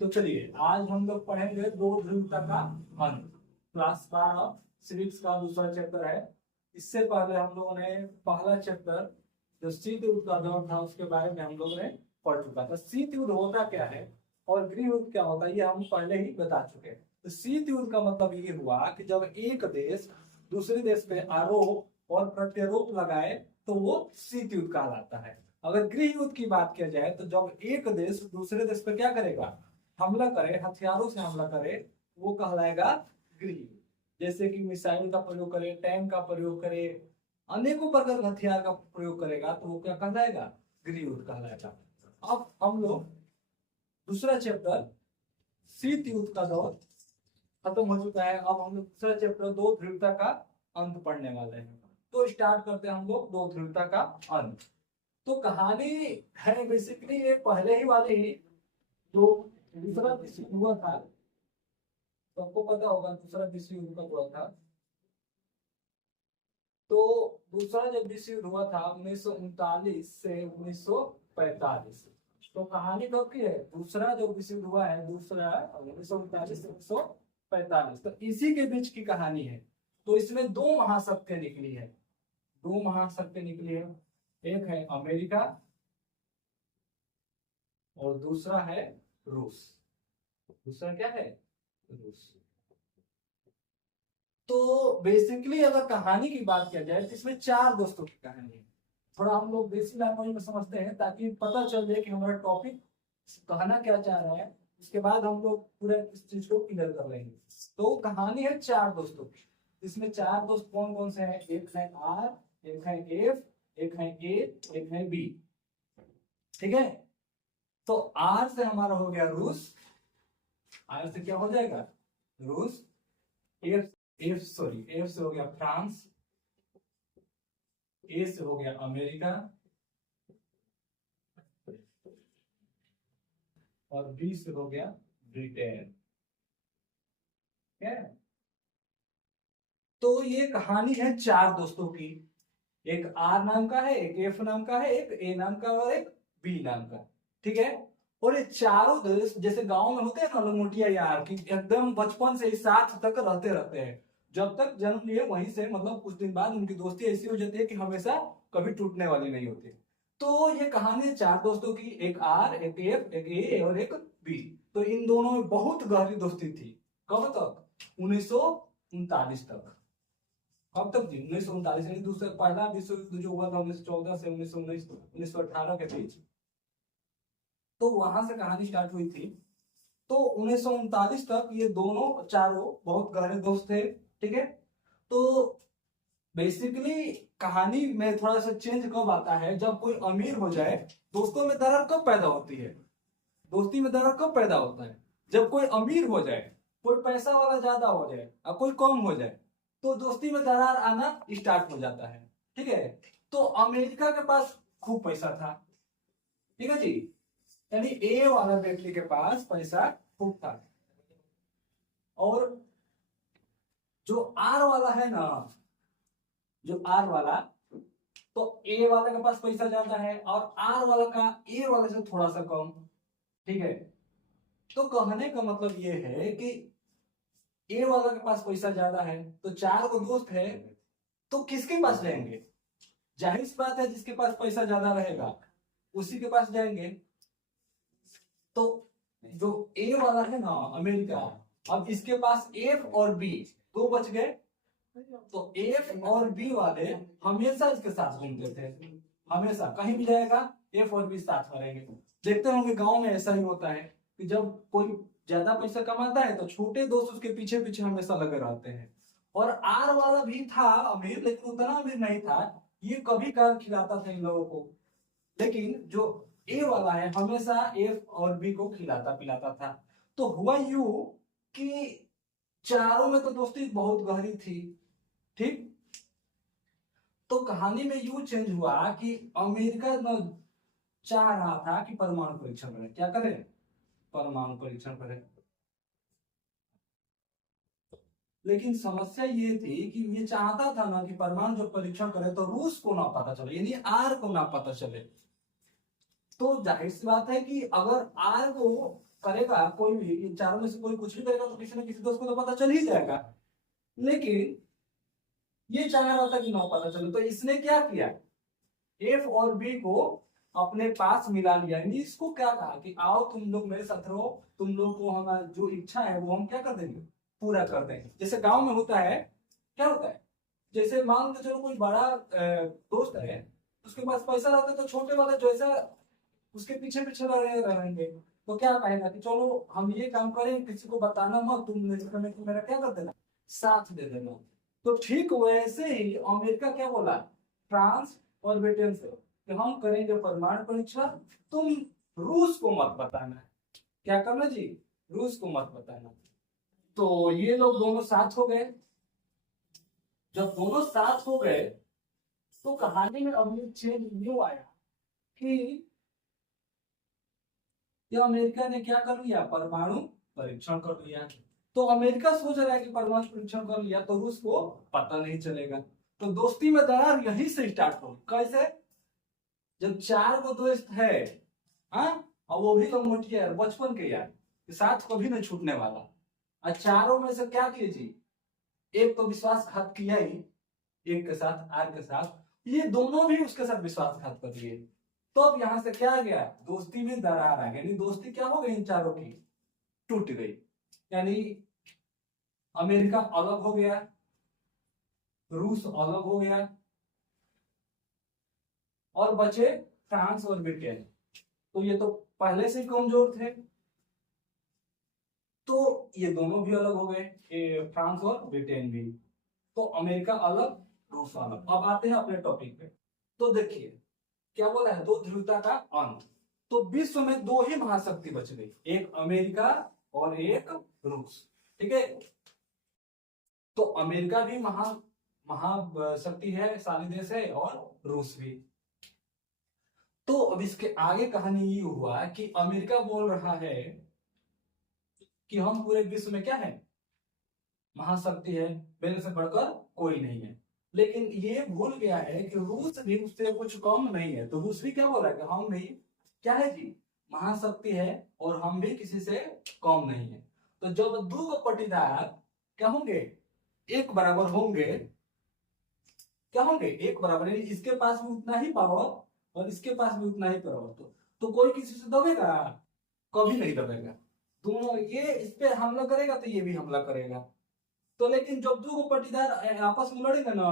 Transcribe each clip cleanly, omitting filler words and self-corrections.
तो चलिए आज हम लोग पढ़ेंगे दो ध्रुवता का अंत। क्लास 12 सिविक्स का दूसरा चैप्टर है। इससे पहले हम लोगों ने पहला चैप्टर जो शीत युद्ध का दौर था उसके बारे में हम लोगों ने पढ़ चुका था। शीत युद्ध होता क्या है और गृह युद्ध क्या होता है ये हम पहले ही बता चुके हैं। तो शीत युद्ध का मतलब ये हुआ कि जब एक देश दूसरे देश पे आरोप और प्रत्यारोप लगाए तो वो शीत युद्ध कहलाता है। अगर गृह युद्ध की बात किया जाए तो जब एक देश दूसरे देश पर क्या करेगा, हमला करे, हथियारों से हमला करे, वो कहलाएगा गृह युद्ध। जैसे कि मिसाइल का प्रयोग करे, टैंक का प्रयोग करे, अनेकों प्रकार के हथियार का प्रयोग करेगा तो वो क्या कहलाएगा, गृह युद्ध कहलाएगा। अब हम लोग दूसरा चैप्टर शीत युद्ध का दौर खत्म हो चुका है। अब हम लोग दूसरा चैप्टर दो ध्रुवता का अंत पढ़ने वाले हैं। तो स्टार्ट करते हैं हम लोग दो ध्रुवता का अंत। तो कहानी है बेसिकली ये पहले ही वाले ही जो दूसरा विश्व युद्ध हुआ था, तो आपको पता होगा दूसरा विश्व युद्ध कब हुआ था। तो दूसरा जब विश्व युद्ध हुआ था 1939 से 1945। तो कहानी कब की है, दूसरा जो विश्व युद्ध हुआ है दूसरा 1939 से 1945, तो इसी के बीच की कहानी है। तो इसमें दो महाशक्तियां निकली है, दो महाशक्तियां निकली है। एक है अमेरिका और दूसरा है रूस। दूसरा क्या है, रूस। तो बेसिकली अगर कहानी की बात किया जाए तो इसमें चार दोस्तों की कहानी है। थोड़ा हम लोग देसी लैंग्वेज में समझते हैं ताकि पता चल जाए कि हमारा टॉपिक कहना क्या चाह रहा है। इसके बाद हम लोग पूरे इस चीज को क्लियर कर लेंगे। तो कहानी है चार दोस्तों की। इसमें चार दोस्त कौन कौन से हैं, एक है आर, एक है एफ, एक है ए, एक है बी। ठीक है। तो आर से हमारा हो गया रूस, आर से क्या हो जाएगा, रूस। एफ से हो गया फ्रांस, ए से हो गया अमेरिका और बी से हो गया ब्रिटेन। तो ये कहानी है चार दोस्तों की। एक आर नाम का है, एक एफ नाम का है, एक ए नाम का और एक बी नाम का। ठीक है। और ये चारों दोस्त जैसे गांव में होते हैं ना लंगोटिया यार कि एकदम बचपन से ही साथ तक रहते हैं। जब तक जन्म लिए वहीं से मतलब कुछ दिन बाद उनकी दोस्ती ऐसी हो जाती है कि हमेशा कभी टूटने वाली नहीं होती। तो ये कहानी चार दोस्तों की, एक आर, एक एफ, एक ए और एक बी। तो इन दोनों में बहुत गहरी दोस्ती थी। कब तक, 1939 तक। कब तक थी, 1939। यानी दूसरा पहला विश्व युद्ध जो हुआ था 1914 से 1919 1918 के बीच, तो वहां से कहानी स्टार्ट हुई थी। तो 1939 तक ये दोनों चारों बहुत गहरे दोस्त थे। ठीक है। तो बेसिकली कहानी में थोड़ा सा चेंज कब आता है, जब कोई अमीर हो जाए। दोस्तों में दरार कब पैदा होती है, दोस्ती में दरार कब पैदा होता है, जब कोई अमीर हो जाए, कोई पैसा वाला ज्यादा हो जाए और कोई कम हो जाए, तो दोस्ती में दरार आना स्टार्ट हो जाता है। ठीक है। तो अमेरिका के पास खूब पैसा था, ठीक है जी, यानी ए वाला व्यक्ति के पास पैसा खूब था। और जो आर वाला है ना, जो आर वाला, तो ए वाले के पास पैसा ज्यादा है और आर वाला का ए वाले से थोड़ा सा कम। ठीक है। तो कहने का मतलब ये है कि ए वाला के पास पैसा ज्यादा है तो चार को दोस्त है तो किसके पास जाएंगे, जाहिर सी बात है जिसके पास पैसा ज्यादा रहेगा उसी के पास जाएंगे। तो जो ए वाला है ना अमेरिका, अब इसके पास एफ और बी दो बच गए। तो एफ और बी वाले हमेशा इसके साथ घूमते थे, हमेशा कहीं भी जाएगा एफ और बी साथ में रहेंगे। देखते होंगे गांव में ऐसा ही होता है कि जब कोई ज्यादा पैसा कमाता है तो छोटे दोस्त उसके पीछे पीछे हमेशा लगे रहते हैं। और आर वाला भी था अमीर, लेकिन उतना अमीर नहीं था, ये कभी कभार खिलाता था इन लोगों को। लेकिन जो ए वाला है हमेशा एफ और बी को खिलाता पिलाता था। तो हुआ यूं कि चारों में तो दोस्ती बहुत गहरी थी। ठीक। तो कहानी में यूं चेंज हुआ कि अमेरिका न चाह रहा था कि परमाणु परीक्षण करें। क्या करें, परमाणु परीक्षण करें। लेकिन समस्या ये थी कि ये चाहता था ना कि परमाणु जब परीक्षण करे तो रूस को ना पता चले, यानी आर को ना पता चले। तो जाहिर सी बात है कि अगर आर को करेगा कोई भी, इन चारों में से कोई कुछ भी करेगा तो किसी न किसी दोस्त को तो पता चल ही जाएगा। लेकिन ये चाह रहा था कि ना पता चले, तो इसने क्या किया, एफ और बी को अपने पास मिला लिया। यानी इसको क्या कहा कि आओ तुम लोग मेरे साथ रहो, तुम लोग को हमारा जो इच्छा है वो हम क्या कर देंगे, पूरा कर देंगे। जैसे गांव में होता है, क्या होता है, जैसे मान लो चलो कोई बड़ा दोस्त है, उसके पास पैसा रहता है, तो छोटे वाले जैसा उसके पीछे पीछे रहेंगे, तो क्या कहेगा कि चलो हम ये काम करें, किसी को बताना मत, तुम मेरा क्या कर देना, साथ दे देना। तो ठीक वैसे ही अमेरिका क्या बोला फ्रांस और ब्रिटेन से कि हम करेंगे परमाणु परीक्षण, तुम रूस को मत बताना। क्या करना जी, रूस को मत बताना। तो ये लोग दोनों साथ हो गए। जब दोनों साथ हो गए तो कहानी में अब ये चेंज न्यू आया कि ये अमेरिका ने क्या कर लिया, परमाणु परीक्षण कर लिया। तो अमेरिका सोच रहा है कि परमाणु परीक्षण कर लिया तो रूस को पता नहीं चलेगा। तो दोस्ती में दरार यहीं से स्टार्ट हो। कैसे, जब चार को दोस्त है, हाँ, और वो भी लंगोटिया है बचपन के यार, साथ कभी नहीं छूटने वाला। और चारों में से क्या किए जी, एक तो विश्वासघात किया ही, एक के साथ, आर के साथ, ये दोनों भी उसके साथ विश्वासघात कर लिए। तो अब यहां से क्या आ गया, दोस्ती में दरार आ गई। यानी दोस्ती क्या हो गई इन चारों की, टूट गई। यानी अमेरिका अलग हो गया, रूस अलग हो गया, और बचे फ्रांस और ब्रिटेन। तो ये तो पहले से ही कमजोर थे, तो ये दोनों भी अलग हो गए, फ्रांस और ब्रिटेन भी। तो अमेरिका अलग, रूस अलग। अब आते हैं अपने टॉपिक पे। तो देखिए क्या बोला है, दो ध्रुवता का अंत। तो विश्व में दो ही महाशक्ति बच गई, एक अमेरिका और एक रूस। ठीक है, तो अमेरिका भी महाशक्ति है, शाली देश है, और रूस भी। तो अब इसके आगे कहानी ये हुआ कि अमेरिका बोल रहा है कि हम पूरे विश्व में क्या है, महाशक्ति है, मेरे से बढ़कर कोई नहीं है। लेकिन ये भूल गया है कि रूस भी उससे कुछ कम नहीं है। तो रूस भी क्या बोला कि हम भी क्या है जी, महाशक्ति है, और हम भी किसी से कम नहीं है। तो जब दो पटीदार क्या होंगे, एक बराबर होंगे, क्या होंगे, एक बराबर, यानी इसके पास भी उतना ही पावर और इसके पास भी उतना ही पावर, तो कोई किसी से दबेगा, कभी नहीं दबेगा। दोनों, ये इस पे हमला करेगा तो ये भी हमला करेगा। तो लेकिन जब दो पटीदार आपस में लड़ेगा ना,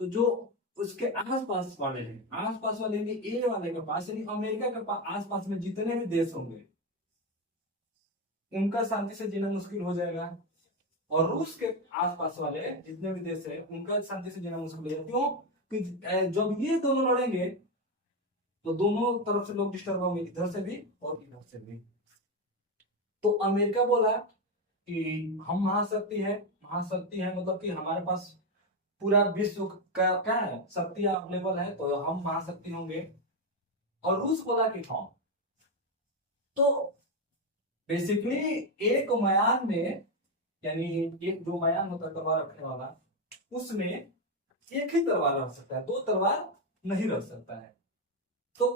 तो जो उसके आसपास वाले हैं, आसपास वाले यानी ए वाले के पास, यानी अमेरिका के पास आसपास में जितने भी देश होंगे, उनका शांति से जीना मुश्किल हो जाएगा। और रूस के आसपास वाले जितने भी देश है, उनका शांति से जीना मुश्किल हो जाएगा। क्यों कि जब ये दोनों लड़ेंगे तो दोनों तरफ से लोग डिस्टर्ब होंगे, इधर से भी और इधर से भी। तो अमेरिका बोला कि हम महाशक्ति है, महाशक्ति है मतलब कि हमारे पास पूरा विश्व का क्या है, शक्ति अवेलेबल है, तो हम महाशक्ति होंगे। और रूस बोला कि हाँ। तो बेसिकली एक मयान में, यानी एक जो मयान होता है तलवार रखने वाला, उसमें एक ही तलवार रख सकता है, दो तलवार नहीं रख सकता है। तो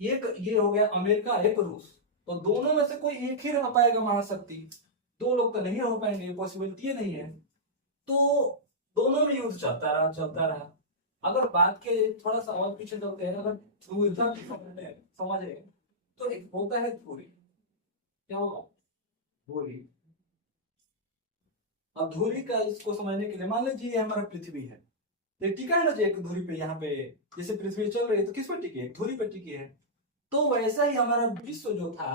एक ये हो गया अमेरिका, एक रूस। तो दोनों में से कोई एक ही रह पाएगा महाशक्ति, दो लोग तो नहीं रह पाएंगे, पॉसिबिलिटी नहीं है। तो दोनों में युद्ध चलता रहा, चलता रहा। अगर बात के थोड़ा सा और पीछे चलते हैं, अगर समझे तो एक होता है धुरी, क्या होगा, धुरी। अब धुरी का इसको समझने के लिए मान लीजिए हमारा पृथ्वी है, तो टिका है ना जो एक धुरी पे, यहाँ पे जैसे पृथ्वी चल रही है तो किस पर टिकी है, धुरी पे टिकी है। तो वैसा ही हमारा विश्व जो था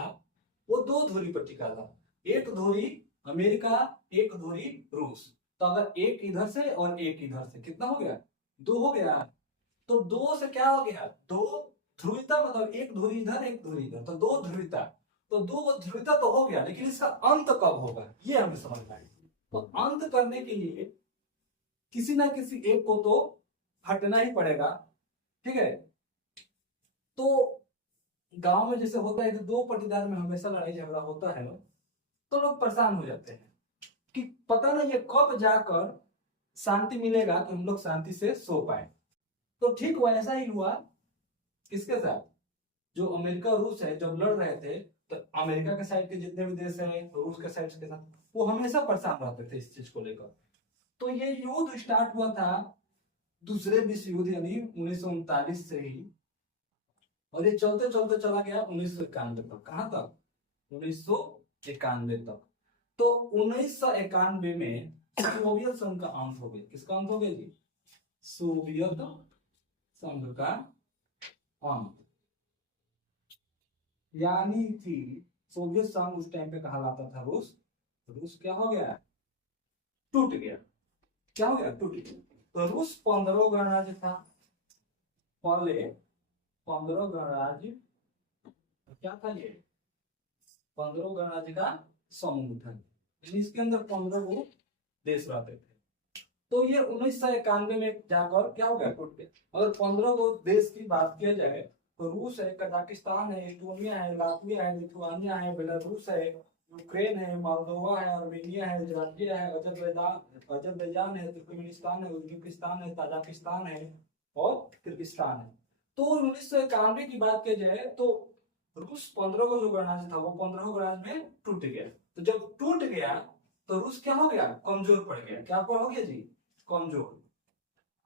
वो दो धुरी पर टिका था, एक धुरी अमेरिका, एक धुरी रूस। तो अगर एक इधर से और एक इधर से, कितना हो गया, दो हो गया। तो दो से क्या हो गया, दो ध्रुवता, मतलब एक धुरी इधर एक धुरी इधर, तो दो ध्रुवता। तो दो ध्रुवता तो हो गया, लेकिन इसका अंत कब होगा ये हमें समझना है। तो अंत करने के लिए किसी ना किसी एक को तो हटना ही पड़ेगा। ठीक है, तो गांव में जैसे होता है कि दो पटीदार में हमेशा लड़ाई झगड़ा होता है, तो लोग परेशान हो जाते हैं कि पता नहीं ये कब जाकर शांति मिलेगा कि हम लोग शांति से सो पाए। तो ठीक वैसा ही हुआ किसके साथ, जो अमेरिका और रूस है जब लड़ रहे थे, तो अमेरिका के साइड के जितने भी देश हैं, रूस के साइड के साथ, वो हमेशा परेशान रहते थे इस चीज को लेकर। तो ये युद्ध स्टार्ट हुआ था दूसरे विश्व युद्ध यानी 1939 से ही, और ये चलते चलते चला गया 1991 तक। कहां तक? 1991 तक। तो 1991 में सोवियत संघ का अंत हो गया। किसका अंत हो गया जी? सोवियत संघ का अंत। यानी कि सोवियत संघ उस टाइम पे कहलाता था रूस। रूस क्या हो गया? टूट गया। क्या हो गया? टूट गया। तो रूस 15 गणराज्य था। पहले 15 गणराज्य क्या था? ये 15 गणराज्य का समूह था। इसके अंदर 15 वो देश रहते थे। तो ये 1991 में जाकर क्या हो गया? टूट गया। अगर 15 गो देश की बात किया जाए तो रूस है, कजाकिस्तान है, एस्टोनिया है, लातविया है, लिथुआनिया है, बेलारूस है, यूक्रेन है, मोल्दोवा है, अर्मेनिया है, जॉर्जिया है, अजरबैजान है, तुर्कमेनिस्तान है, उज्बेकिस्तान है, ताजिकिस्तान है और किर्गिस्तान है। तो 1991 की बात की जाए तो रूस 15 को जो गणराज्य था वो 15 गणराज्य में टूट गया। तो जब टूट गया तो रूस क्या हो गया? कमजोर पड़ गया। क्या हो गया जी? कमजोर।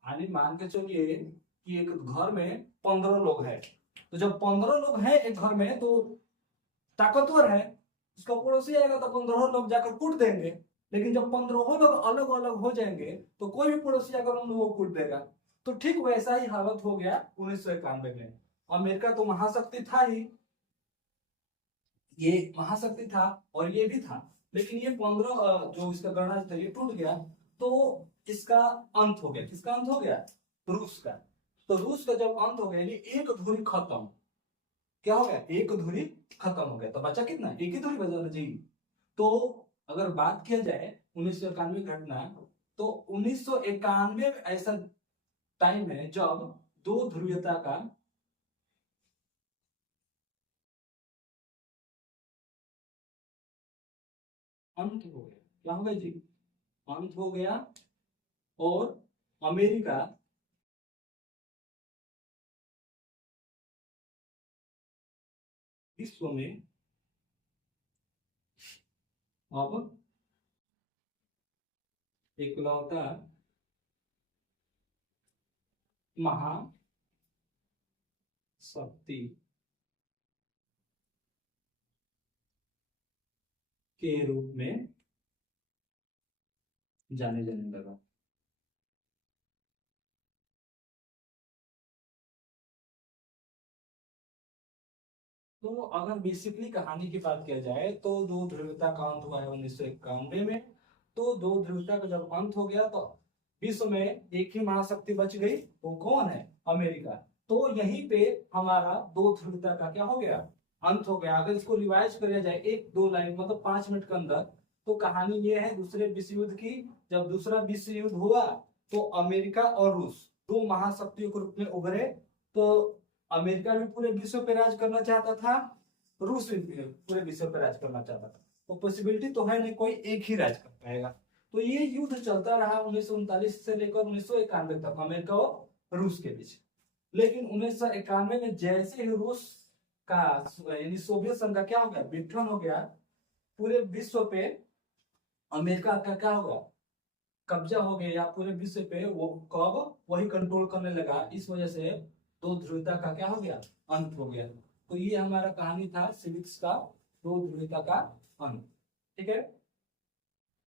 यानी मान के चलिए कि एक घर में 15 लोग हैं, तो जब 15 लोग हैं एक घर में तो ताकतवर है, उसका पड़ोसी आएगा तो 15 लोग जाकर कूट देंगे। लेकिन जब 15 लोग अलग अलग हो जाएंगे तो कोई भी पड़ोसी आकर उन लोगों को कूट देगा। तो ठीक वैसा ही हालत हो गया 1991 में। अमेरिका तो महाशक्ति था ही, ये महाशक्ति था और ये भी था, लेकिन ये 15 जो इसका गणराज्य था ये टूट गया। तो इसका अंत हो गया। किसका अंत हो गया? रूस का। तो रूस का जब अंत हो गया यानी एक धुरी खत्म। क्या हो गया? एक धुरी खत्म हो गया। तो बचा कितना? एक ही धुरी बचा ना जी। तो अगर बात किया जाए 1991 घटना, तो 1991 ऐसा टाइम है जब दो ध्रुवीयता का अंत हो गया। क्या हो गया जी? अंत हो गया और अमेरिका विश्व में अब इकलौता महाशक्ति के रूप में जाने लगा। तो अगर बेसिकली कहानी की बात किया जाए तो दो ध्रुवीयता का अंत हुआ है 1991 में। तो दो ध्रुवीयता का जब अंत हो गया तो विश्व में एक ही महाशक्ति बच गई, वो कौन है? अमेरिका। तो यहीं पे हमारा दो ध्रुवीयता का क्या हो गया? अंत हो गया। अगर इसको रिवाइज किया जाए एक दो लाइन मतलब 5 मिनट के अंदर, तो कहानी ये है दूसरे विश्व युद्ध की। जब दूसरा विश्व युद्ध हुआ तो अमेरिका और रूस दो महाशक्तियों के रूप में उभरे। तो अमेरिका भी पूरे विश्व पे राज करना चाहता था, रूस भी पूरे विश्व पे राज करना चाहता था। तो पॉसिबिलिटी तो है नहीं कोई एक ही राज कर पाएगा। तो ये युद्ध चलता रहा 1939 से लेकर 1991 तक अमेरिका और रूस के बीच। लेकिन 1991 में जैसे ही रूस का यानी सोवियत संघ का क्या हो गया? विघटन हो गया। पूरे विश्व पे अमेरिका का क्या हो गया? कब्जा हो गया पूरे विश्व पे। वो कब? वही कंट्रोल करने लगा। इस वजह से दो ध्रुवीयता का क्या हो गया? अंत हो गया। तो ये हमारा कहानी था सिविक्स का दो ध्रुवीयता का अंत। ठीक है।